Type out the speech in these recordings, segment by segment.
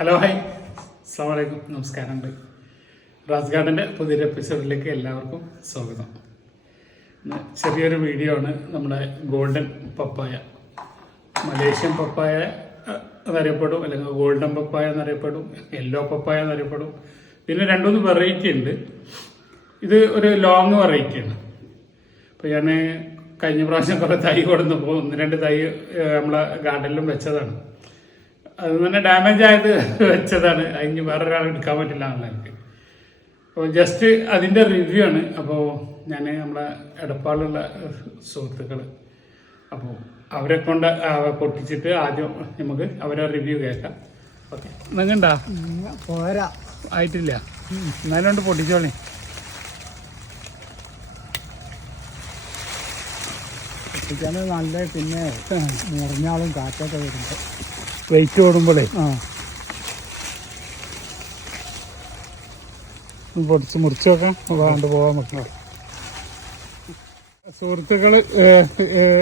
Hello hi അസ്സലാമു അലൈക്കും നമസ്കാരമുണ്ട്. റാസ് ഗാർഡൻ്റെ പുതിയൊരു എപ്പിസോഡിലേക്ക് എല്ലാവർക്കും സ്വാഗതം. ചെറിയൊരു വീഡിയോ ആണ്. നമ്മുടെ ഗോൾഡൻ പപ്പായ, മലേഷ്യൻ പപ്പായ എന്നറിയപ്പെടും, അല്ലെങ്കിൽ ഗോൾഡൻ പപ്പായ എന്നറിയപ്പെടും, യെല്ലോ പപ്പായ എന്നറിയപ്പെടും. പിന്നെ രണ്ടുമൂന്ന് വെറൈറ്റി ഉണ്ട്. ഇത് ഒരു ലോങ് വെറൈറ്റിയാണ്. അപ്പോൾ ഞാൻ കഴിഞ്ഞ പ്രാവശ്യം കുറേ തൈ കൊടുന്നപ്പോൾ 1-2 തൈ നമ്മളെ ഗാർഡനിലും വെച്ചതാണ്. അത് തന്നെ ഡാമേജ് ആയത് വെച്ചതാണ്. അതിന് വേറൊരാൾ എടുക്കാൻ പറ്റില്ല എന്നുള്ള എനിക്ക്. അപ്പോൾ ജസ്റ്റ് അതിൻ്റെ റിവ്യൂ ആണ്. അപ്പോൾ ഞാൻ നമ്മളെ എടപ്പാളിലുള്ള സുഹൃത്തുക്കൾ, അപ്പോൾ അവരെ കൊണ്ട് പൊട്ടിച്ചിട്ട് ആദ്യം നമുക്ക് അവരെ റിവ്യൂ കേൾക്കാം. ഓക്കെ, നിങ്ങണ്ടാ പോരാ ആയിട്ടില്ല, എന്നാലും കൊണ്ട് പൊട്ടിച്ചോളി. പൊട്ടിക്കാന് നല്ല, പിന്നെ നിറഞ്ഞാളും കാറ്റൊക്കെ വരുമ്പോൾ വെയിറ്റ് ഓടുമ്പോഴേ പൊടിച്ച് മുറിച്ച് വെക്കാം. വേണ്ട പോകാൻ വെക്കാം. സുഹൃത്തുക്കള്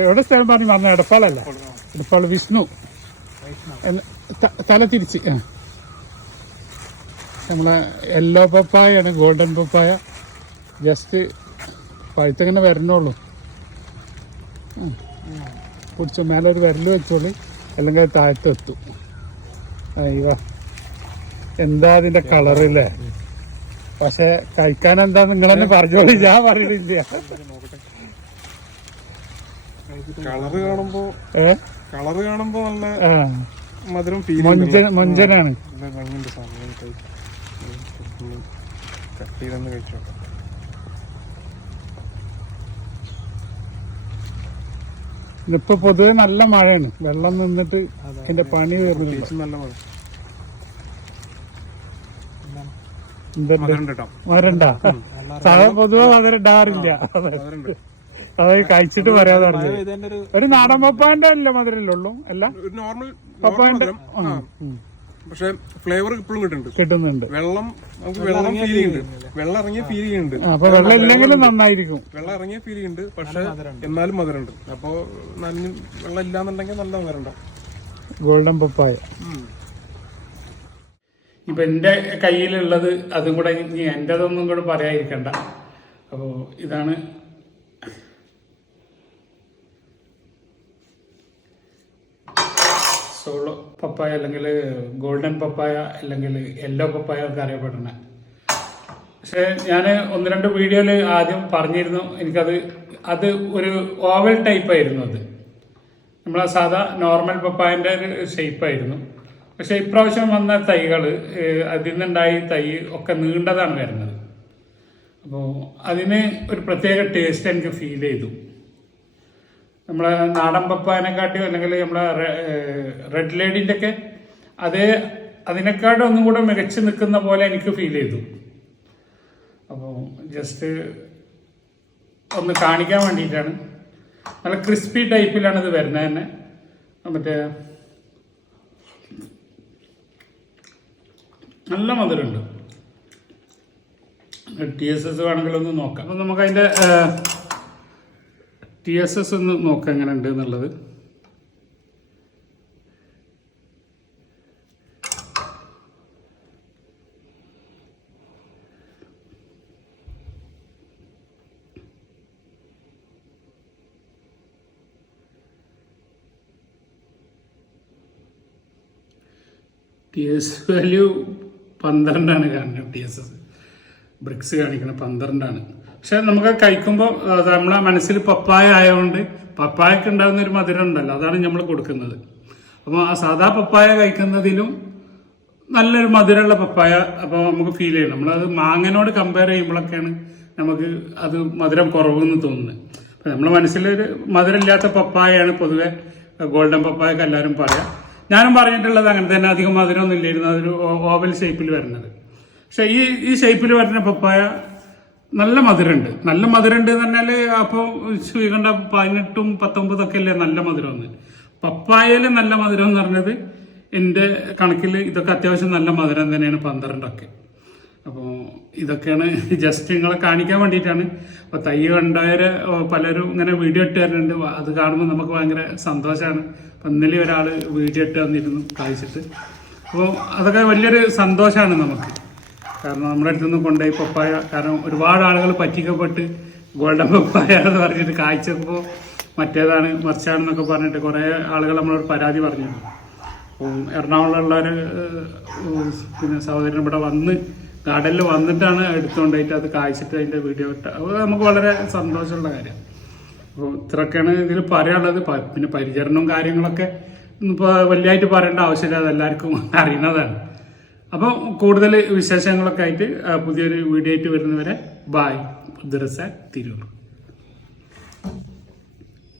എവിടെ സ്ഥലം പറഞ്ഞു പറഞ്ഞ എടപ്പാളല്ല, എടപ്പാൾ വിഷ്ണു തല തിരിച്ച് നമ്മളെ യെല്ലോ പപ്പായാണ്, ഗോൾഡൻ പപ്പായ. ജസ്റ്റ് പഴുത്തങ്ങനെ വരണുള്ളൂ. പിടിച്ചോ, മേലെ ഒരു വിരൽ വെച്ചോളി, അല്ലെങ്കിൽ അത് താഴത്ത് എത്തും. അയ്യോ, എന്താ അതിന്റെ കളറില്ലേ. പക്ഷെ കഴിക്കാൻ എന്താ നിങ്ങൾ തന്നെ പറഞ്ഞോളി, ഞാൻ പറയണില്ല. കളറ് കാണുമ്പോ നല്ല മധുരം, മൊഞ്ചനാണ്. ഇപ്പൊ പൊതുവെ നല്ല മഴയാണ്, വെള്ളം നിന്നിട്ട് അതിന്റെ പണി വരുന്നുണ്ട്. നല്ല മഴ. മരണ്ട സാധാരണ പൊതുവെ മധുരണ്ടാറില്ല. അതായത് കഴിച്ചിട്ട് പറയാതെ ഒരു നാടൻ പപ്പായന്റെ അല്ല മധുരല്ലുള്ളൂ, അല്ല നോർമൽ പപ്പായന്റെ. പക്ഷെ ഫ്ലേവർ ഇപ്പോഴും കിട്ടുന്നുണ്ട്. വെള്ളം നമുക്ക് വെള്ളം ഫീൽ ചെയ്യുന്നുണ്ട്, വെള്ളം ഇറങ്ങിയ ഫീൽ ചെയ്യുന്നുണ്ട്. അപ്പൊ വെള്ളം ഇല്ലെങ്കിലും നന്നായിരിക്കും. വെള്ളം ഇറങ്ങിയ ഫീൽ ചെയ്യുന്നുണ്ട്, പക്ഷെ എന്നാലും മധുരമുണ്ട്. അപ്പൊ നനഞ്ഞ് വെള്ളം ഇല്ലാന്നുണ്ടെങ്കിൽ നല്ല മധുരണ്ട ഗോൾഡൻ പപ്പായ. ഇപ്പൊ എന്റെ കയ്യിലുള്ളത് അതും കൂടെ ഇനി എന്റേതൊന്നും കൂടെ പറയാതിരിക്കണ്ട. അപ്പോ ഇതാണ് സോളോ പപ്പായ, അല്ലെങ്കിൽ ഗോൾഡൻ പപ്പായ, അല്ലെങ്കിൽ യെല്ലോ പപ്പായ ഒക്കെ അറിയപ്പെടുന്നത്. പക്ഷെ ഞാൻ 1-2 വീഡിയോയിൽ ആദ്യം പറഞ്ഞിരുന്നു, അത് ഒരു ഓവൽ ടൈപ്പ് ആയിരുന്നു. അത് നമ്മളെ സാധാ നോർമൽ പപ്പായന്റെ ഒരു ഷേപ്പായിരുന്നു. പക്ഷെ ഇപ്രാവശ്യം വന്ന തൈകൾ, അതിൽ നിന്നുണ്ടായി തൈ ഒക്കെ നീണ്ടതാണ് വരുന്നത്. അപ്പോൾ അതിന് ഒരു പ്രത്യേക ടേസ്റ്റ് എനിക്ക് ഫീൽ ചെയ്തു. നമ്മളെ നാടൻ പപ്പായനെക്കാട്ടിയും, അല്ലെങ്കിൽ നമ്മളെ റെഡ് ലേഡിൻ്റെ ഒക്കെ അതിനെക്കാട്ടും ഒന്നും കൂടെ മികച്ച് നിൽക്കുന്ന പോലെ എനിക്ക് ഫീൽ ചെയ്തു. അപ്പോൾ ജസ്റ്റ് ഒന്ന് കാണിക്കാൻ വേണ്ടിയിട്ടാണ്. നല്ല ക്രിസ്പി ടൈപ്പിലാണ് ഇത് വരുന്നത് തന്നെ. മറ്റേ നല്ല മധുരമുണ്ട്. TSS വേണമെങ്കിലൊന്ന് നോക്കാം. അപ്പം നമുക്ക് അതിൻ്റെ TSS ഒന്ന് നോക്കാം എങ്ങനെ ഉണ്ട് എന്നുള്ളത്. TSS വാല്യൂ 12 കാണുന്നത്. TSS ബ്രിക്സ് കാണിക്കുന്നത് 12. പക്ഷെ നമുക്ക് കഴിക്കുമ്പോൾ നമ്മളെ മനസ്സിൽ പപ്പായ ആയതുകൊണ്ട് പപ്പായക്ക് ഉണ്ടാകുന്ന ഒരു മധുരം ഉണ്ടല്ലോ, അതാണ് നമ്മൾ കൊടുക്കുന്നത്. അപ്പോൾ ആ സാധാ പപ്പായ കഴിക്കുന്നതിലും നല്ലൊരു മധുരമുള്ള പപ്പായ അപ്പോൾ നമുക്ക് ഫീൽ ചെയ്യണം. നമ്മളത് മാങ്ങനോട് കമ്പയർ ചെയ്യുമ്പോഴൊക്കെയാണ് നമുക്ക് അത് മധുരം കുറവെന്ന് തോന്നുന്നത്. അപ്പം നമ്മളെ മനസ്സിലൊരു മധുരമില്ലാത്ത പപ്പായയാണ് പൊതുവെ ഗോൾഡൻ പപ്പായൊക്കെ എല്ലാവരും പറയാം. ഞാനും പറഞ്ഞിട്ടുള്ളത് അങ്ങനെ തന്നെ. അധികം മധുരമൊന്നും ഇല്ലായിരുന്നു, അതൊരു ഓവൽ ഷേപ്പിൽ വരുന്നത്. പക്ഷെ ഈ ഷേപ്പിൽ വരുന്ന പപ്പായ നല്ല മധുരമുണ്ട്. നല്ല മധുരമുണ്ട് എന്ന് പറഞ്ഞാൽ അപ്പോൾ കണ്ട 18-19 ഒക്കെ അല്ലേ നല്ല മധുരം ഒന്ന്. പപ്പായയിൽ നല്ല മധുരം എന്ന് പറഞ്ഞത് എൻ്റെ കണക്കിൽ ഇതൊക്കെ അത്യാവശ്യം നല്ല മധുരം തന്നെയാണ്, 12 ഒക്കെ. അപ്പോൾ ഇതൊക്കെയാണ് ജസ്റ്റ് നിങ്ങളെ കാണിക്കാൻ വേണ്ടിയിട്ടാണ്. അപ്പോൾ തൈ കണ്ടവരെ പലരും ഇങ്ങനെ വീഡിയോ ഇട്ട് തരുന്നുണ്ട്. അത് കാണുമ്പോൾ നമുക്ക് ഭയങ്കര സന്തോഷമാണ്. അപ്പം ഇന്നലെ ഒരാൾ വീഡിയോ ഇട്ട് തന്നിരുന്നു കാഴ്ചിട്ട്. അപ്പോൾ അതൊക്കെ വലിയൊരു സന്തോഷമാണ് നമുക്ക്. കാരണം നമ്മുടെ അടുത്തുനിന്ന് കൊണ്ടുപോയി പപ്പായ, കാരണം ഒരുപാട് ആളുകൾ പറ്റിക്കപ്പെട്ട് ഗോൾഡൻ പപ്പായ എന്ന് പറഞ്ഞിട്ട് കായ്ച്ചപ്പോൾ മറ്റേതാണ് മറിച്ചാണെന്നൊക്കെ പറഞ്ഞിട്ട് കുറേ ആളുകൾ നമ്മളോട് പരാതി പറഞ്ഞിരുന്നു. എറണാകുളമുള്ളൊരു പിന്നെ സഹോദരൻ ഇവിടെ വന്ന് ഗാർഡനിൽ വന്നിട്ടാണ് എടുത്തുകൊണ്ടായിട്ട് അത് കായ്ച്ചിട്ട് അതിൻ്റെ വീഡിയോ ഇട്ട. അത് നമുക്ക് വളരെ സന്തോഷമുള്ള കാര്യമാണ്. അപ്പോൾ ഇത്രയൊക്കെയാണ് ഇതിൽ പറയാനുള്ളത്. പിന്നെ പരിചരണവും കാര്യങ്ങളൊക്കെ ഇപ്പോൾ വലിയതായിട്ട് പറയേണ്ട ആവശ്യമില്ല, അതെല്ലാവർക്കും അറിയുന്നതാണ്. അപ്പോൾ കൂടുതൽ വിശേഷങ്ങളൊക്കെ ആയിട്ട് പുതിയൊരു വീഡിയോ ആയിട്ട് വരുന്നവരെ ബായ്. ദിറസ തിരൂർ.